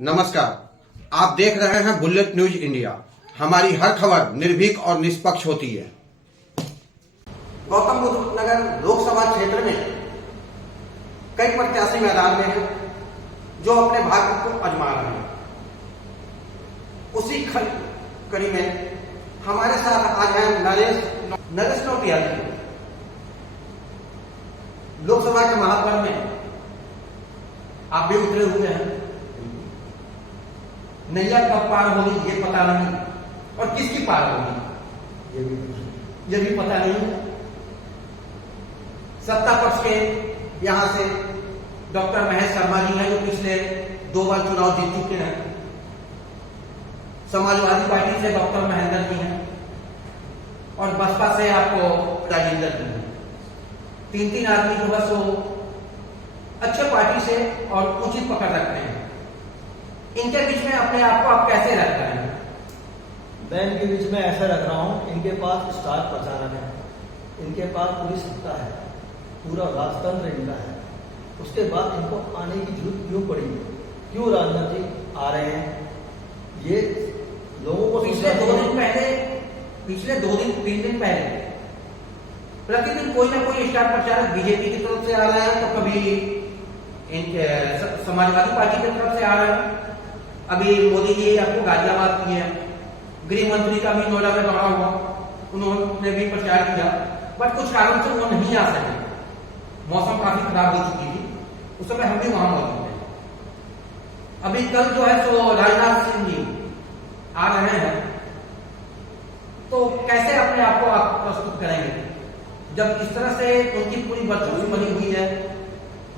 नमस्कार, आप देख रहे हैं बुलेट न्यूज इंडिया। हमारी हर खबर निर्भीक और निष्पक्ष होती है। गौतम बुद्ध नगर लोकसभा क्षेत्र में कई प्रत्याशी मैदान में हैं जो अपने भाग्य को आजमा रहे हैं। उसी कड़ी में हमारे साथ आज हैं नरेश नोटियाल जी। लोकसभा के महापर्व में आप भी उतरे हुए हैं। नैया कब पार होगी ये पता नहीं, और किसकी पार होगी ये भी पता नहीं। सत्ता पक्ष के यहां से डॉक्टर महेश शर्मा जी हैं जो पिछले 2 बार चुनाव जीत चुके हैं। समाजवादी पार्टी से डॉक्टर महेंद्र जी हैं और बसपा से आपको राजेंद्र जी हैं। 3 आदमी जो बस वो अच्छे पार्टी से और उचित पकड़ रखते हैं। इनके बीच में अपने आप को आप कैसे रख रहे हैं? मैं इनके बीच में ऐसा रख रहा हूं, इनके पास स्टार प्रचारक है, इनके पास पूरी सत्ता है, पूरा राजतंत्र इनका है। उसके बाद इनको आने की जरूरत क्यों पड़ी? क्यों राजनाथ जी आ रहे हैं? ये लोगों को पिछले 2-3 दिन पहले प्रतिदिन कोई ना कोई स्टार प्रचारक बीजेपी की तरफ से आ रहा है, तो कभी इनके समाजवादी पार्टी की तरफ से आ रहा है। अभी मोदी जी आपको गाजियाबाद किए हैं, गृह मंत्री का भी नोएडा में दौरा हुआ, उन्होंने भी प्रचार किया, बट कुछ कारण से वो नहीं आ सके। मौसम काफी खराब हो चुकी थी, उस समय हम भी वहां मौजूद थे। अभी कल जो है सो राजनाथ सिंह जी आ रहे हैं, तो कैसे अपने आप को आप प्रस्तुत करेंगे जब इस तरह से उनकी पूरी वर्चस्व बनी हुई है,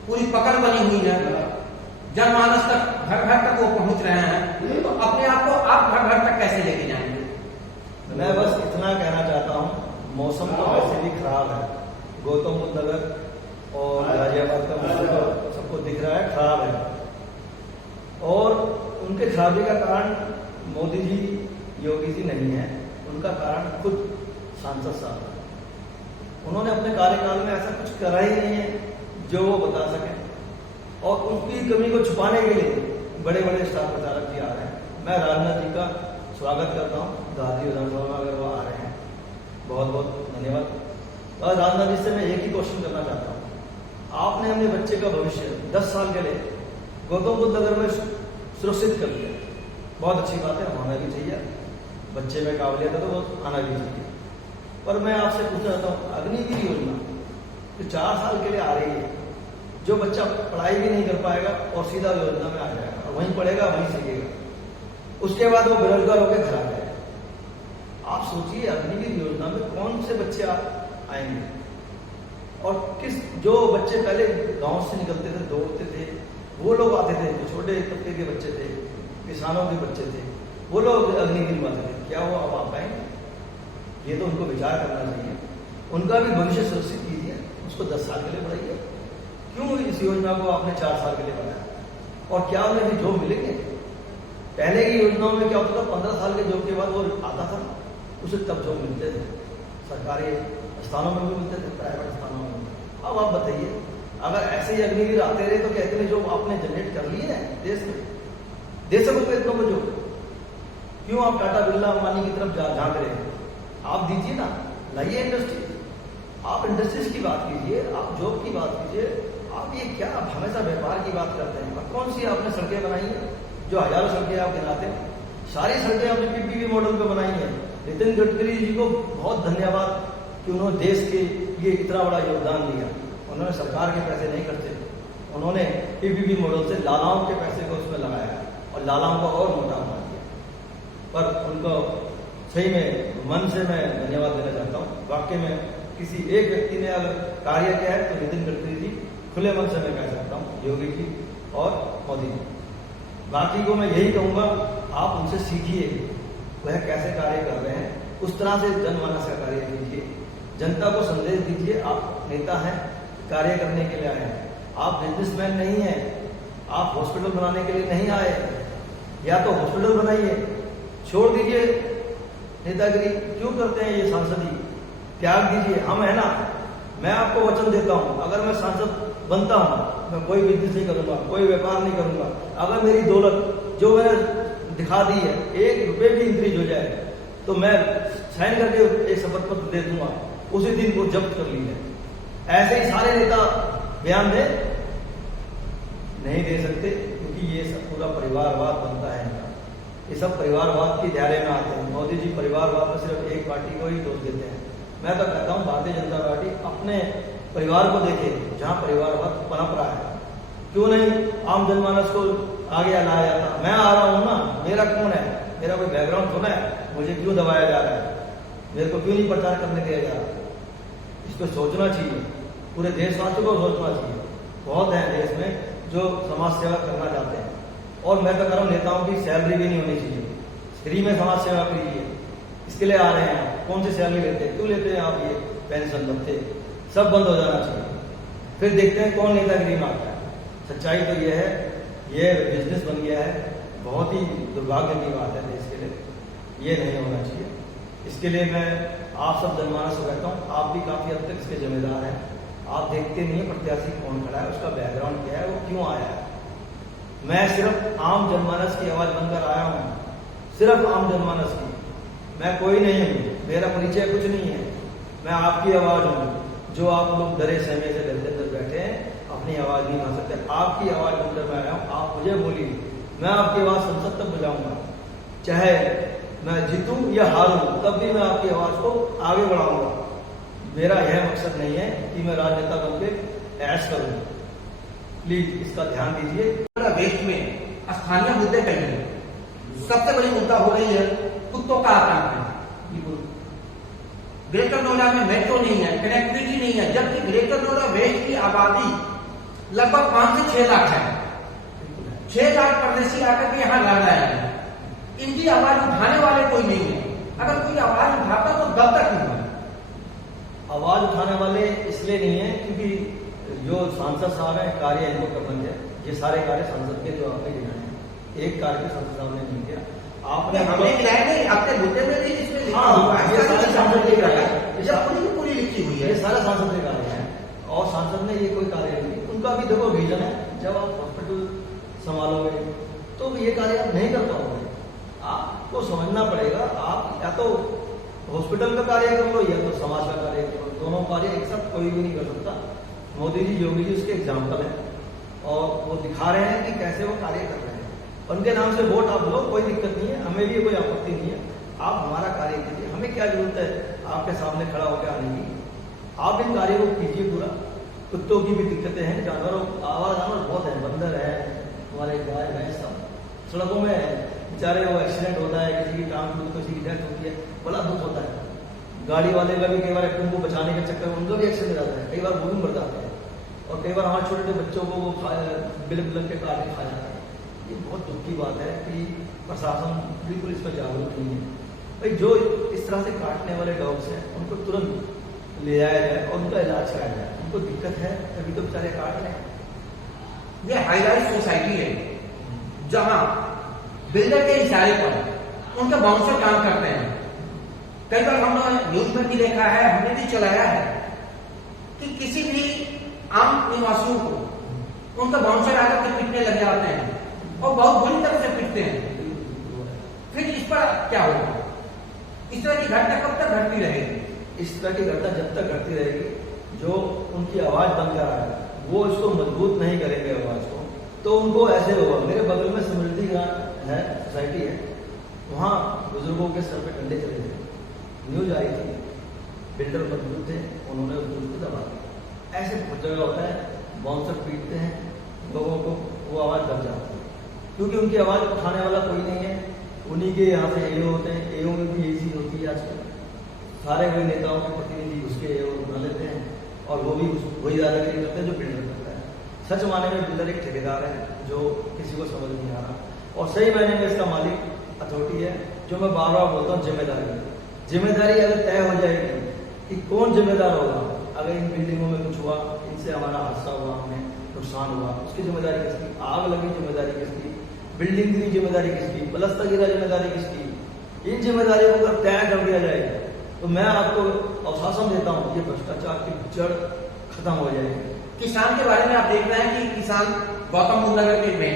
पूरी पकड़ बनी हुई है, जनमानस तक घर घर तक वो पहुंच रहे हैं, तो अपने आप को आप घर घर तक कैसे लेके जाएंगे? मैं बस इतना कहना चाहता हूं, मौसम तो वैसे भी खराब है। गौतम बुद्ध नगर और गाजियाबाद का मौसम तो सबको दिख रहा है खराब है, और उनके खराबी का कारण मोदी जी, योगी जी नहीं है, उनका कारण खुद सांसद साहब। उन्होंने अपने कार्यकाल में ऐसा कुछ करा ही नहीं है जो वो बता सके, और उनकी कमी को छुपाने के लिए बड़े बड़े स्टार प्रचारक भी आ रहे हैं। मैं राजनाथ जी का स्वागत करता हूँ गांधी विधानसभा में, अगर वो आ रहे हैं बहुत बहुत धन्यवाद। और राजनाथ जी से मैं एक ही क्वेश्चन करना चाहता हूँ, आपने अपने बच्चे का भविष्य 10 साल के लिए गौतम बुद्ध नगर में सुरक्षित कर दिया, बहुत अच्छी बात है, होना भी चाहिए। बच्चे में काबिलियत है तो वो आना भी चाहिए। पर मैं आपसे पूछना चाहता हूँ, अग्निवीर योजना जो 4 साल के लिए आ रही है, जो बच्चा पढ़ाई भी नहीं कर पाएगा और सीधा योजना में आ जाएगा और वहीं पढ़ेगा वहीं सीखेगा, उसके बाद वो बेरोजगार होकर घर आ जाएगा। आप सोचिए, अग्निवीर योजना में कौन से बच्चे आएंगे, और किस जो बच्चे पहले गांव से निकलते थे, दौड़ते थे, वो लोग आते थे, जो छोटे तबके के बच्चे थे, किसानों के बच्चे थे, वो लोग अग्निवीर में आते थे। क्या वो अब आ पाएंगे? ये तो उनको विचार करना चाहिए। उनका भी भविष्य सुरक्षित कीजिए, उसको 10 साल के लिए बढ़ाइए। क्यों इस योजना को आपने 4 साल के लिए बनाया? और क्या उन्हें भी जॉब मिलेंगे? पहले की योजनाओं में क्या होता था, 15 साल के जॉब के बाद वो आता था, उसे तब जॉब मिलते थे, सरकारी स्थानों में भी मिलते थे, प्राइवेट स्थानों में। अब आप बताइए, अगर ऐसे ही अग्निवीर आते रहे तो कहते हैं जो आपने जनरेट कर लिए हैं देश में, दे सकोगे इतनों को जॉब? क्यों आप टाटा बिरला अंबानी की तरफ झांक रहे हैं? आप दीजिए ना, लाइए इंडस्ट्री, आप इंडस्ट्रीज की बात कीजिए, आप जॉब की बात कीजिए। आप ये क्या, आप हमेशा व्यापार की बात करते हैं। कौन सी आपने सड़कें बनाई है? जो हजारों सड़कें आप गिनाते हैं, सारी सड़कें आपने पीपीपी मॉडल पे बनाई है। नितिन गडकरी जी को बहुत धन्यवाद कि उन्होंने देश के लिए इतना बड़ा योगदान दिया। उन्होंने सरकार के पैसे नहीं खर्चे, उन्होंने पीपीपी मॉडल से लालाओं के पैसे को उसमें लगाया और लालाओं को और मोटा बना दिया। पर उनको सही में मन से मैं धन्यवाद देना चाहता हूँ। वाकई में किसी एक व्यक्ति ने अगर कार्य किया है तो नितिन गडकरी जी, खुले मन से मैं कह सकता हूँ, योगी जी और मोदी जी। बाकी को मैं यही कहूंगा, आप उनसे सीखिए, वह कैसे कार्य कर रहे हैं, उस तरह से जनमानस का कार्य कीजिए, जनता को संदेश दीजिए। आप नेता हैं, कार्य करने के लिए आए हैं, आप बिजनेसमैन नहीं हैं, आप हॉस्पिटल बनाने के लिए नहीं आए। या तो हॉस्पिटल बनाइए, छोड़ दीजिए नेतागिरी। क्यों करते हैं ये सांसद जी? त्याग दीजिए। हम है ना, मैं आपको वचन देता हूं, अगर मैं सांसद बनता हूं, मैं कोई बिजनेस नहीं करूंगा, कोई व्यापार नहीं करूंगा। अगर मेरी दौलत जो मैंने दिखा दी है, 1 रुपए भी इंक्रीज हो जाए तो मैं साइन करके एक शपथ पत्र दे दूंगा, उसी दिन वो जब्त कर ली है। ऐसे ही सारे नेता बयान दे नहीं दे सकते, क्योंकि ये सब पूरा परिवारवाद बनता है इनका। ये सब परिवारवाद के दायरे में आते हैं। मोदी जी परिवारवाद में सिर्फ एक पार्टी को ही दोष देते हैं। मैं तो कहता हूँ भारतीय जनता पार्टी अपने परिवार को देखे, जहाँ परिवारवाद पनप रहा है। क्यों नहीं आम जनमानस को आगे लाया जाता? मैं आ रहा हूँ ना, मेरा कौन है, मेरा कोई बैकग्राउंड थोड़ा है, मुझे क्यों दबाया जा रहा है, मेरे को क्यों नहीं प्रचार करने दिया जा रहा? इसको सोचना चाहिए, पूरे देशवासियों को सोचना चाहिए। बहुत है देश में जो समाज सेवा करना चाहते हैं, और मैं तो कह रहा हूँ नेताओं की सैलरी भी नहीं होनी चाहिए, फ्री में समाज सेवा कीजिए। इसके लिए आ रहे हैं, कौन सी सैलरी लेते हैं, क्यों लेते हैं आप? ये पेंशन भत्ते सब बंद हो जाना चाहिए, फिर देखते हैं कौन नेतागिरी में आता है। सच्चाई तो ये है, ये बिजनेस बन गया है, बहुत ही दुर्भाग्य की बात है देश के लिए, ये नहीं होना चाहिए। इसके लिए मैं आप सब जनमानस से कहता हूँ, आप भी काफी हद तक इसके जिम्मेदार हैं। आप देखते नहीं है प्रत्याशी कौन खड़ा है, उसका बैकग्राउंड क्या है, वो क्यों आया है। मैं सिर्फ आम जनमानस की आवाज बनकर आया हूँ, सिर्फ आम जनमानस की, मैं कोई नहीं हूँ, मेरा परिचय कुछ नहीं है। मैं आपकी आवाज हूँ, जो आप लोग डरे सहमे से डरते अंदर बैठे हैं, अपनी आवाज नहीं उठा सकते। आपकी आवाज बनकर मैं आया हूँ, आप मुझे बोलिए, मैं आपकी आवाज संसद तक बजाऊंगा, चाहे मैं जीतूं या हारूं, तब भी मैं आपकी आवाज को आगे बढ़ाऊंगा। मेरा यह मकसद नहीं है कि मैं राजनेता बनकर ऐश करूं। प्लीज इसका ध्यान दीजिए। वेस्ट में स्थानीय मुद्दे कहेंगे, सबसे बड़ी मुद्दा हो रही है कुत्तों का आतंक। ग्रेटर नोएडा में मेट्रो नहीं है, कनेक्टिविटी नहीं है, जबकि ग्रेटर नोएडा वेस्ट की आबादी लगभग 5 से 6 लाख है। 6 लाख परदेशी आकर के यहाँ रह रहे हैं, इनकी आवाज उठाने वाले कोई नहीं है। अगर कोई आवाज उठाता तो दब तक नहीं है। आवाज उठाने वाले इसलिए नहीं है क्योंकि जो सांसद साहब है, कार्य इनको करना है। ये सारे कार्य सांसद के जो आपने गिनाए हैं, एक कार्य सांसद साहब ने नहीं किया। आपने हमने गिनाए नहीं, आपके मुद्दे में नहीं, इसमें लिखा हाँ, हुआ है, ये सारे सांसद के कार्य है, पूरी की पूरी लिखी हुई है, ये सारे सांसद के कार्य है। और सांसद ने ये कोई कार्य नहीं, उनका भी देखो विजन है। जब आप हॉस्पिटल संभालोगे तो ये कार्य आप नहीं कर पाओगे। आपको समझना पड़ेगा, आप या तो हॉस्पिटल का कार्य कर लो या तो समाज का कार्य कर लो। दोनों कार्य एक साथ कोई भी नहीं कर सकता। मोदी जी, योगी जी उसके एग्जाम्पल है, और वो दिखा रहे हैं कि कैसे वो कार्य कर रहे हैं। उनके नाम से वोट आप लो, कोई दिक्कत नहीं है, हमें भी कोई आपत्ति नहीं है। आप हमारा कार्य कीजिए, हमें क्या जरूरत है आपके सामने खड़ा होकर आने की। आप इन कार्यों को कीजिए पूरा। कुत्तों की भी दिक्कतें हैं, जानवरों आवाज जानवर बहुत है, बंदर है, हमारे गाय भैंस सब सड़कों में बेचारे, वो एक्सीडेंट होता है, किसी की टांग टूट, किसी की डेथ होती है, बड़ा दुख होता है। गाड़ी वाले का भी कई बार उनको बचाने के चक्कर में उनका भी एक्सीडेंट हो जाता है, कई बार वो भी मर जाते हैं, और कई बार हमारे छोटे छोटे बच्चों को वो बिल के काट के खा जाता है। ये बहुत दुख की बात है कि प्रशासन बिल्कुल इस पर जागरूक नहीं है। भाई जो इस तरह से काटने वाले डॉग्स हैं उनको तुरंत ले जाया जाए और उनका इलाज कराया जाए। उनको दिक्कत है तभी तो बेचारे काट रहे हैं। ये हाई राइज सोसाइटी है जहां बिल्डर के इशारे पर उनके बाउंसर काम करते हैं। कई बार हमने न्यूज में भी देखा है, हमने भी चलाया है कि किसी भी आम निवासियों को उनका बाउंसर आकर के पीटने लग जाते हैं और बहुत बुरी तरह से पीटते हैं। फिर इस पर क्या होगा? इस तरह की घटना कब तक घटती रहेगी? इस तरह की घटना जब तक घटती रहेगी, जो उनकी आवाज बनकर आए वो इसको मजबूत नहीं करेंगे आवाज को, तो उनको ऐसे होगा। मेरे बगल में समृद्धि ग्राम है, सोसाइटी है, वहाँ बुजुर्गों के सर पे डंडे चले थे, न्यूज आई थी, बिल्डर मजबूत थे, उन्होंने उस को दबा दिया। ऐसे बहुत जगह होता है, बाउंसर पीटते हैं लोगों को, वो आवाज दब जाती है क्योंकि उनकी आवाज उठाने वाला कोई नहीं है। उन्हीं के यहाँ से एओ होते हैं, एओ में भी यही चीज होती है आजकल। सारे वही नेताओं के प्रतिनिधि उसके एओ बना लेते हैं और वो भी वही दादागिरी करते हैं जो बिल्डर करता है। सच माने में बिल्डर एक ठेकेदार है जो किसी को समझ नहीं आ रहा, और सही मायने में इसका मालिक अथॉरिटी है। जो मैं बार बार बोलता हूँ, जिम्मेदारी अगर तय हो जाएगी कि कौन जिम्मेदार होगा, अगर इन बिल्डिंगों में कुछ हुआ, इनसे हमारा हादसा हुआ, हमें नुकसान हुआ, उसकी जिम्मेदारी किसकी? आग लगी जिम्मेदारी किसकी? बिल्डिंग की जिम्मेदारी किसकी? प्लस्तर गिरा जिम्मेदारी किसकी? इन जिम्मेदारियों को अगर तय कर दिया जाए तो मैं आपको आश्वासन देता हूँ ये भ्रष्टाचार की जड़ खत्म हो जाएगी। किसान के बारे में आप देख रहे हैं कि किसान गौतम बुद्ध नगर में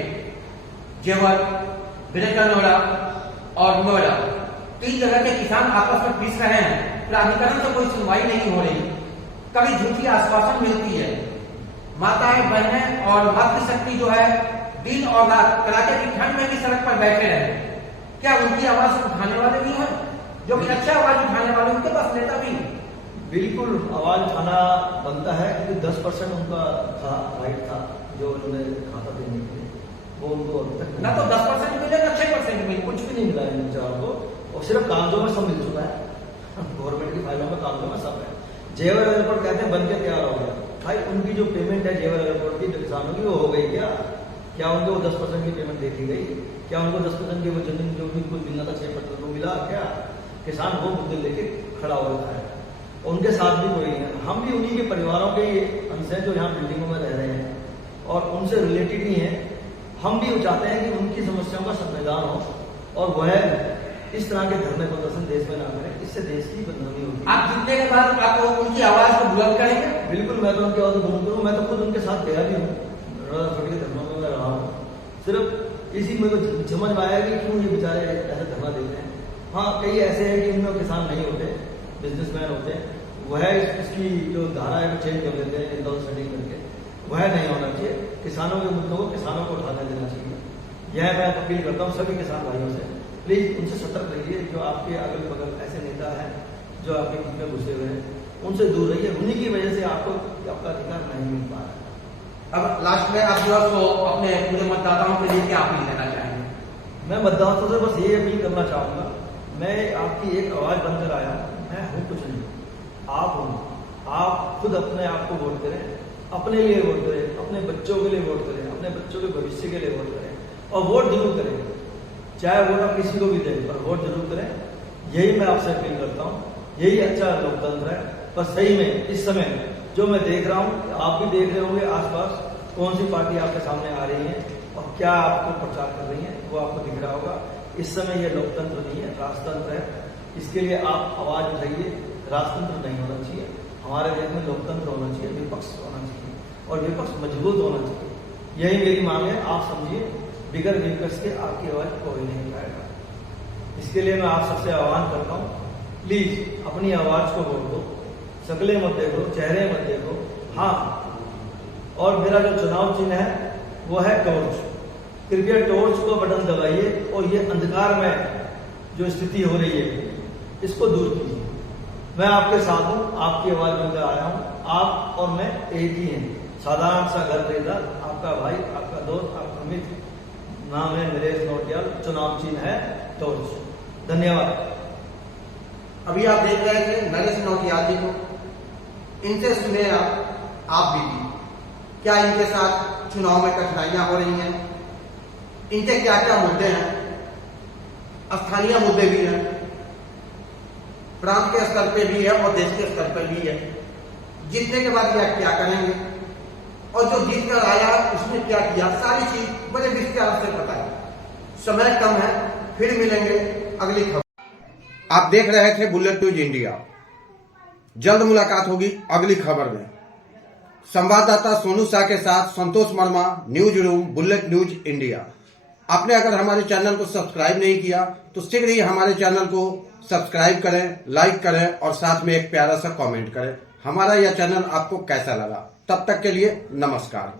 जेवर ग्रेटर नोएडा और नोएडा, 3 जगह के किसान आपस में पिस रहे हैं। प्राधिकरण से कोई सुनवाई नहीं हो रही, कभी झूठी आश्वासन मिलती है। माताएं बहनें और मातृशक्ति जो है दिन और रात कड़ाके की ठंड में भी सड़क पर बैठे रहे। क्या उनकी आवाज उठाने वाले नहीं है? जो कि अच्छा आवाज उठाने वाले उनके पास नेता भी नहीं। बिल्कुल आवाज उठाना बनता है, क्योंकि 10% उनका था, राइट था जो उन्होंने खाता देने के लिए, वो उनको अभी तक ना तो 10% मिले ना 6% मिले, कुछ भी नहीं मिला इन चारों को। और सिर्फ कागजों में सब मिल चुका है, गवर्नमेंट की फाइलों में कागजों में सब है। जेवर एयरपोर्ट कहते हैं बन के तैयार हो गया भाई, उनकी जो पेमेंट है जेवर एयरपोर्ट की जो किसानों की, वो हो गई क्या उनको 10% की पेमेंट दे दी गई? क्या उनको 10% की वो जमीन जो भी उनको मिलना था 6% को मिला क्या? किसान वो मुद्दे लेके खड़ा हो रखा है, उनके साथ भी कोई नहीं है। हम भी उन्हीं के परिवारों के अंश हैं जो यहाँ बिल्डिंगों में रह रहे हैं और उनसे रिलेटेड ही हैं। हम भी चाहते हैं कि उनकी समस्याओं का संविधान हो और वह इस तरह के धरने प्रदर्शन देश में ना करें, इससे देश की बदनामी होगी। आप जीतने के बाद आप उनकी आवाज को बुलंद करेंगे? बिल्कुल, मैं तो उनकी आवाज बुलंद करूँ। मैं तो खुद उनके साथ गया भी हूँ, छोटे धर्मों में मैं रहा हूँ। सिर्फ इसी में तो समझ में आया कि क्यों ये बेचारे ऐसे धरना देते हैं। हाँ, कई ऐसे हैं कि इनमें किसान नहीं होते, बिजनेसमैन होते हैं, वह इसकी जो धारा है वो चेंज कर देते हैं इंडोर सेटिंग करके। वह नहीं होना चाहिए। किसानों के मुद्दों को किसानों को उठाने देना चाहिए। यह मैं अपील करता हूँ सभी किसान भाइयों से, प्लीज उनसे सतर्क रहिए। जो आपके अगल बगल ऐसे नेता हैं जो आपके बीच में घुसे हुए हैं, उनसे दूर रहिए। उन्हीं की वजह से आपको आपका अधिकार नहीं मिल पा रहा है। अब लास्ट में आप जो है सो अपने पूरे मतदाताओं के लिए क्या अपील करना चाहेंगे? मैं मतदाताओं से बस ये अपील करना चाहूंगा, मैं आपकी एक आवाज बनकर आया हूं, मैं हूं कुछ नहीं, आप हूं। आप खुद अपने आप को वोट करें, अपने लिए वोट करें, अपने बच्चों के लिए वोट करें, अपने बच्चों के भविष्य के लिए वोट करें और वोट जरूर करें। चाहे वोट आप किसी को भी दें, पर वोट जरूर करें। यही मैं आपसे अपील करता हूँ। यही अच्छा लोकतंत्र है। पर सही में इस समय जो मैं देख रहा हूँ, आप भी देख रहे होंगे आसपास कौन सी पार्टी आपके सामने आ रही है और क्या आपको प्रचार कर रही है, वो आपको दिख रहा होगा। इस समय ये लोकतंत्र नहीं है, राजतंत्र है। इसके लिए आप आवाज उठाइए। राजतंत्र नहीं होना चाहिए, हमारे देश में लोकतंत्र होना चाहिए, विपक्ष होना चाहिए और विपक्ष मजबूत होना चाहिए। यही मेरी मांग है। आप समझिए, बिगर विपक्ष के आपकी आवाज कोई नहीं उठाएगा। इसके लिए मैं आप सबसे आह्वान करता हूँ, प्लीज अपनी आवाज को वोट दो, शक्लें मत देखो, चेहरे मत देखो। हाँ, और मेरा जो चुनाव चिन्ह है वो है टॉर्च। कृपया टॉर्च को बटन दबाइए और ये अंधकार में जो स्थिति हो रही है इसको दूर कीजिए। मैं आपके साथ हूं, आपकी आवाज बनकर आया हूं। आप और मैं एक ही हैं, साधारण सा घर खरीदार, आपका भाई, आपका दोस्त, आपका मित्र। नाम है नरेश नौटियाल, चुनाव चिन्ह है टॉर्च। धन्यवाद। अभी आप देख रहे थे नरेश नौटियाल जी को, इनसे सुने आप भी क्या इनके साथ चुनाव में कठिनाइयां हो रही हैं, इनके क्या क्या मुद्दे हैं, स्थानीय मुद्दे भी हैं, प्रांत के स्तर पे भी है और देश के स्तर पे भी है। जीतने के बाद यह क्या करेंगे और जो जीत कर आया उसने क्या किया, सारी चीज बड़े विस्तार से पता है। समय कम है, फिर मिलेंगे अगली खबर। आप देख रहे थे बुलेट न्यूज इंडिया। जल्द मुलाकात होगी अगली खबर में। संवाददाता सोनू शाह के साथ Santosh Verma, news room, bullet news India. आपने अगर हमारे चैनल को सब्सक्राइब नहीं किया तो शीघ्र ही हमारे चैनल को सब्सक्राइब करें, लाइक करें और साथ में एक प्यारा सा कमेंट करें। हमारा यह चैनल आपको कैसा लगा? तब तक के लिए नमस्कार।